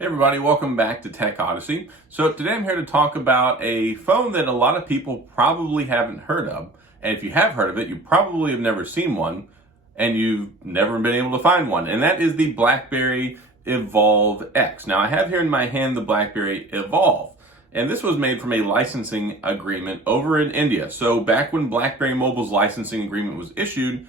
Hey everybody, welcome back to Tech Odyssey. So today I'm here to talk about a phone that a lot of people probably haven't heard of. And if you have heard of it, you probably have never seen one and you've never been able to find one. And that is the BlackBerry Evolve X. Now I have here in my hand the BlackBerry Evolve. And this was made from a licensing agreement over in India. So back when BlackBerry Mobile's licensing agreement was issued,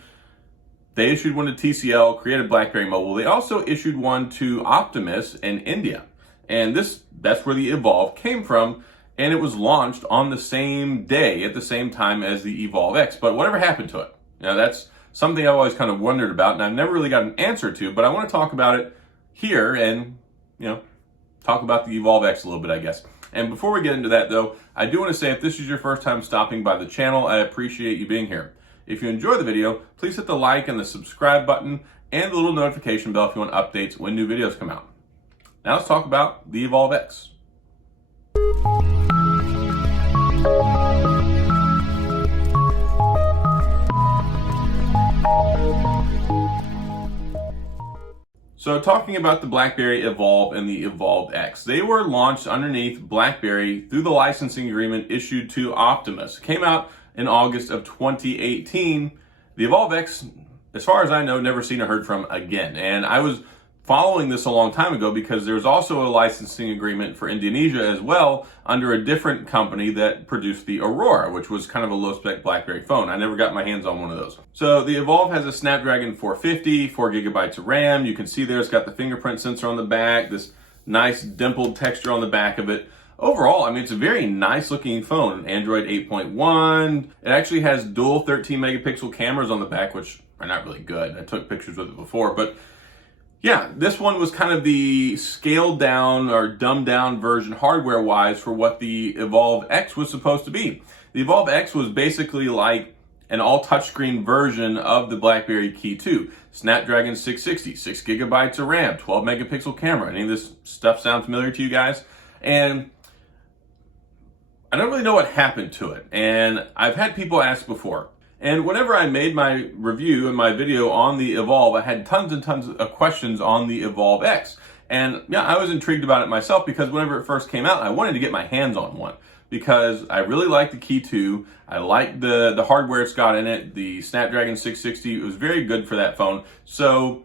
they issued one to TCL, created BlackBerry Mobile. They also issued one to Optiemus in India. And that's where the Evolve came from. And it was launched on the same day at the same time as the Evolve X. But whatever happened to it? Now that's something I've always kind of wondered about and I've never really got an answer to, but I want to talk about it here and, talk about the Evolve X a little bit, I guess. And before we get into that though, I do want to say if this is your first time stopping by the channel, I appreciate you being here. If you enjoy the video, please hit the like and the subscribe button and the little notification bell if you want updates when new videos come out. Now let's talk about the Evolve X. So talking about the BlackBerry Evolve and the Evolve X, they were launched underneath BlackBerry through the licensing agreement issued to Optiemus. It came out in August of 2018. The Evolve X, as far as I know, never seen or heard from again. And I was following this a long time ago because there's also a licensing agreement for Indonesia as well under a different company that produced the Aurora, which was kind of a low-spec BlackBerry phone. I never got my hands on one of those. So the Evolve has a Snapdragon 450, 4 gigabytes of RAM. You can see there it's got the fingerprint sensor on the back, this nice dimpled texture on the back of it. Overall, I mean, it's a very nice looking phone. Android 8.1. It actually has dual 13 megapixel cameras on the back, which are not really good. I took pictures with it before, but yeah, this one was kind of the scaled down or dumbed down version hardware wise for what the Evolve X was supposed to be. The Evolve X was basically like an all touchscreen version of the BlackBerry Key 2. Snapdragon 660, 6 gigabytes of RAM, 12 megapixel camera. Any of this stuff sound familiar to you guys? And I don't really know what happened to it, and I've had people ask before. And whenever I made my review and my video on the Evolve, I had tons and tons of questions on the Evolve X. And yeah, I was intrigued about it myself because whenever it first came out, I wanted to get my hands on one because I really liked the Key 2. I liked the hardware it's got in it. The Snapdragon 660, it was very good for that phone. So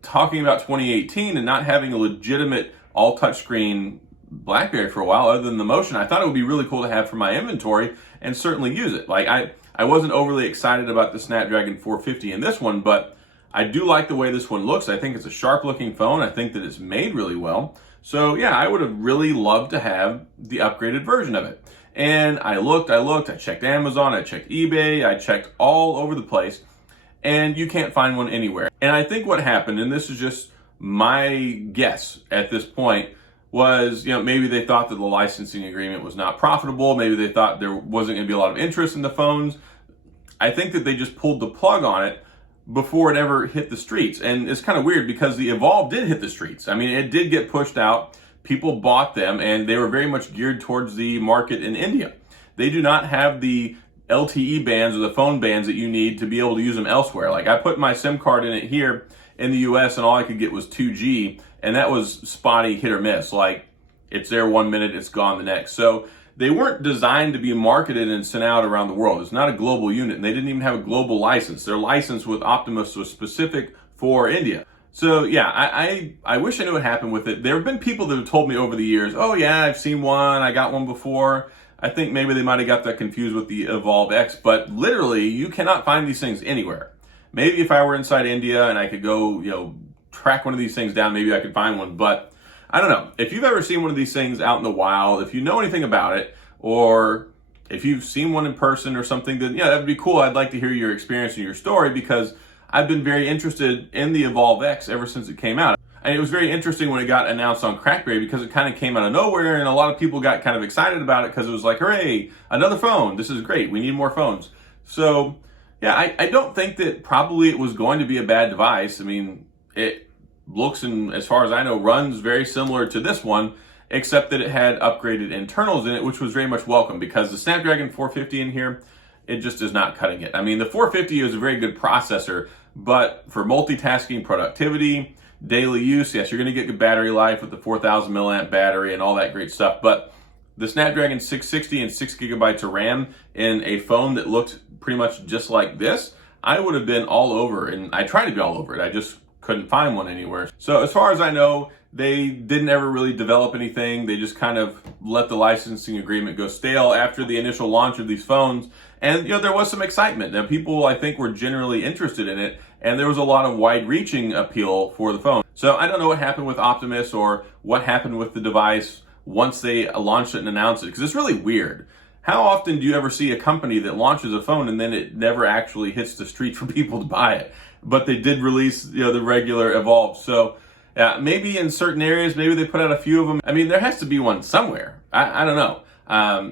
talking about 2018 and not having a legitimate all touchscreen BlackBerry for a while, other than the Motion, I thought it would be really cool to have for my inventory and certainly use it. Like I wasn't overly excited about the Snapdragon 450 in this one, but I do like the way this one looks. I think it's a sharp looking phone. I think that it's made really well. So yeah, I would have really loved to have the upgraded version of it. And I looked, I checked Amazon, I checked eBay, I checked all over the place, and you can't find one anywhere. And I think what happened, and this is just my guess at this point, was, maybe they thought that the licensing agreement was not profitable. Maybe they thought there wasn't going to be a lot of interest in the phones. I think that they just pulled the plug on it before it ever hit the streets. And it's kind of weird because the Evolve did hit the streets. I mean, it did get pushed out. People bought them and they were very much geared towards the market in India. They do not have the LTE bands or the phone bands that you need to be able to use them elsewhere. Like I put my SIM card in it here in the US and all I could get was 2G. And that was spotty, hit or miss. Like it's there 1 minute, it's gone the next. So they weren't designed to be marketed and sent out around the world. It's not a global unit, and they didn't even have a global license. Their license with Optiemus was specific for India. So yeah, I wish I knew what happened with it. There have been people that have told me over the years, oh yeah, I've seen one, I got one before. I think maybe they might have got that confused with the Evolve X, but literally you cannot find these things anywhere. Maybe if I were inside India and I could go, track one of these things down, maybe I could find one, but I don't know. If you've ever seen one of these things out in the wild, if you know anything about it, or if you've seen one in person or something, then yeah, that would be cool. I'd like to hear your experience and your story because I've been very interested in the Evolve X ever since it came out. And it was very interesting when it got announced on Crackberry because it kind of came out of nowhere and a lot of people got kind of excited about it because it was like, hooray, another phone. This is great. We need more phones. So yeah, I don't think that probably it was going to be a bad device. I mean, it looks and as far as I know runs very similar to this one, except that it had upgraded internals in it, which was very much welcome because the Snapdragon 450 in here, it just is not cutting it. I mean, the 450 is a very good processor, but for multitasking, productivity, daily use, yes, you're going to get good battery life with the 4,000 milliamp battery and all that great stuff. But the Snapdragon 660 and 6 gigabytes of RAM in a phone that looked pretty much just like this, I would have been all over, and I tried to be all over it. I just couldn't find one anywhere. So as far as I know, they didn't ever really develop anything. They just kind of let the licensing agreement go stale after the initial launch of these phones. And there was some excitement. Now, people, I think, were generally interested in it, and there was a lot of wide-reaching appeal for the phone. So I don't know what happened with Optiemus or what happened with the device once they launched it and announced it, because it's really weird. How often do you ever see a company that launches a phone and then it never actually hits the street for people to buy it? But they did release, the regular Evolve. So maybe in certain areas, maybe they put out a few of them. I mean, there has to be one somewhere. I don't know.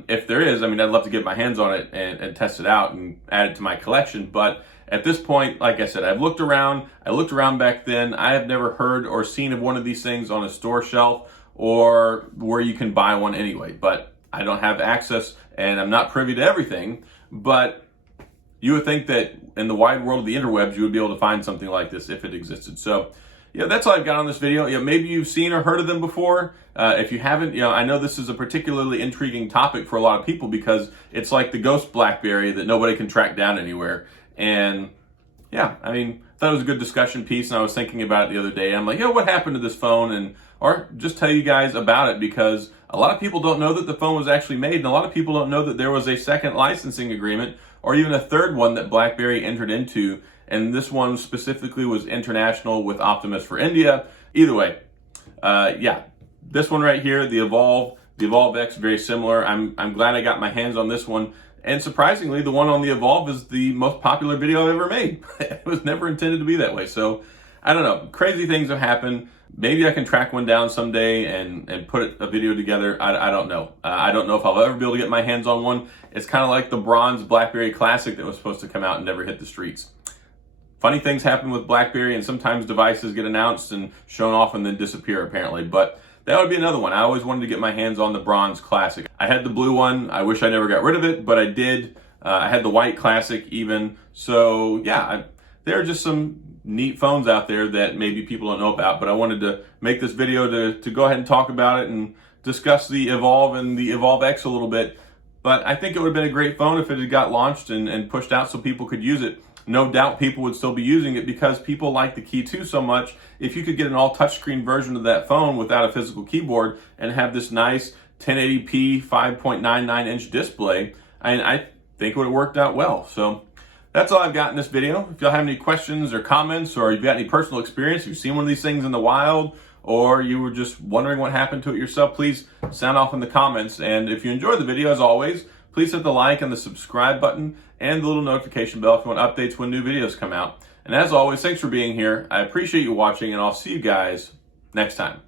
If there is, I mean, I'd love to get my hands on it and test it out and add it to my collection. But at this point, like I said, I've looked around. I looked around back then. I have never heard or seen of one of these things on a store shelf or where you can buy one anyway. But I don't have access and I'm not privy to everything. But you would think that in the wide world of the interwebs, you would be able to find something like this if it existed. So that's all I've got on this video. Maybe you've seen or heard of them before. If you haven't, I know this is a particularly intriguing topic for a lot of people because it's like the ghost BlackBerry that nobody can track down anywhere. And I mean, I thought it was a good discussion piece, and I was thinking about it the other day. I'm like, what happened to this phone? Or just tell you guys about it, because a lot of people don't know that the phone was actually made, and a lot of people don't know that there was a second licensing agreement or even a third one that BlackBerry entered into. And this one specifically was international with Optiemus for India. Either way, this one right here, the Evolve X, very similar. I'm glad I got my hands on this one. And surprisingly, the one on the Evolve is the most popular video I've ever made. It was never intended to be that way. So I don't know. Crazy things have happened. Maybe I can track one down someday and put a video together. I don't know. I don't know if I'll ever be able to get my hands on one. It's kind of like the bronze BlackBerry Classic that was supposed to come out and never hit the streets. Funny things happen with BlackBerry, and sometimes devices get announced and shown off and then disappear, apparently. But that would be another one. I always wanted to get my hands on the bronze Classic. I had the blue one. I wish I never got rid of it, but I did. I had the white Classic even. So there are just some neat phones out there that maybe people don't know about, but I wanted to make this video to go ahead and talk about it and discuss the Evolve and the Evolve X a little bit. But I think it would have been a great phone if it had got launched and pushed out so people could use it. No doubt people would still be using it because people like the Key 2 so much. If you could get an all touchscreen version of that phone without a physical keyboard and have this nice 1080p 5.99-inch display, I think it would have worked out well. So that's all I've got in this video. If y'all have any questions or comments, or you've got any personal experience, you've seen one of these things in the wild, or you were just wondering what happened to it yourself, please sound off in the comments. And if you enjoyed the video, as always, please hit the like and the subscribe button and the little notification bell if you want updates when new videos come out. And as always, thanks for being here. I appreciate you watching, and I'll see you guys next time.